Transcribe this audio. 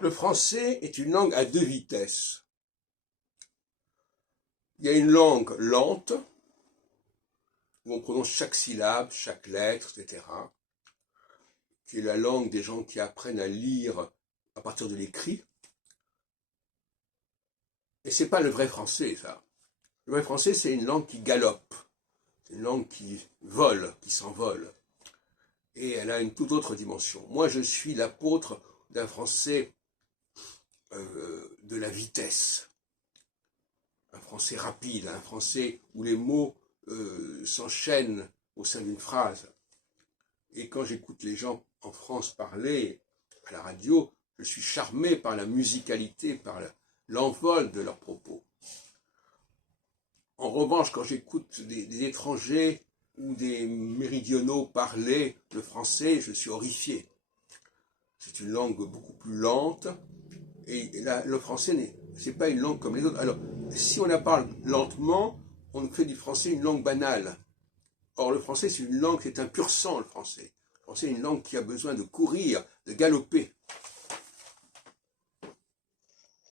Le français est une langue à deux vitesses. Il y a une langue lente, où on prononce chaque syllabe, chaque lettre, etc., qui est la langue des gens qui apprennent à lire à partir de l'écrit. Et c'est pas le vrai français, ça. Le vrai français, c'est une langue qui galope. C'est une langue qui vole, qui s'envole. Et elle a une toute autre dimension. Moi, je suis l'apôtre d'un français de la vitesse. Un français rapide, un français où les mots s'enchaînent au sein d'une phrase. Et quand j'écoute les gens en France parler à la radio, je suis charmé par la musicalité, par l'envol de leurs propos. En revanche, quand j'écoute des étrangers ou des méridionaux parler le français, je suis horrifié. C'est une langue beaucoup plus lente, et là, le français, c'est pas une langue comme les autres. Alors, si on la parle lentement, on fait du français une langue banale. Or, le français, c'est une langue, c'est un pur sang, le français. Le français est une langue qui a besoin de courir, de galoper.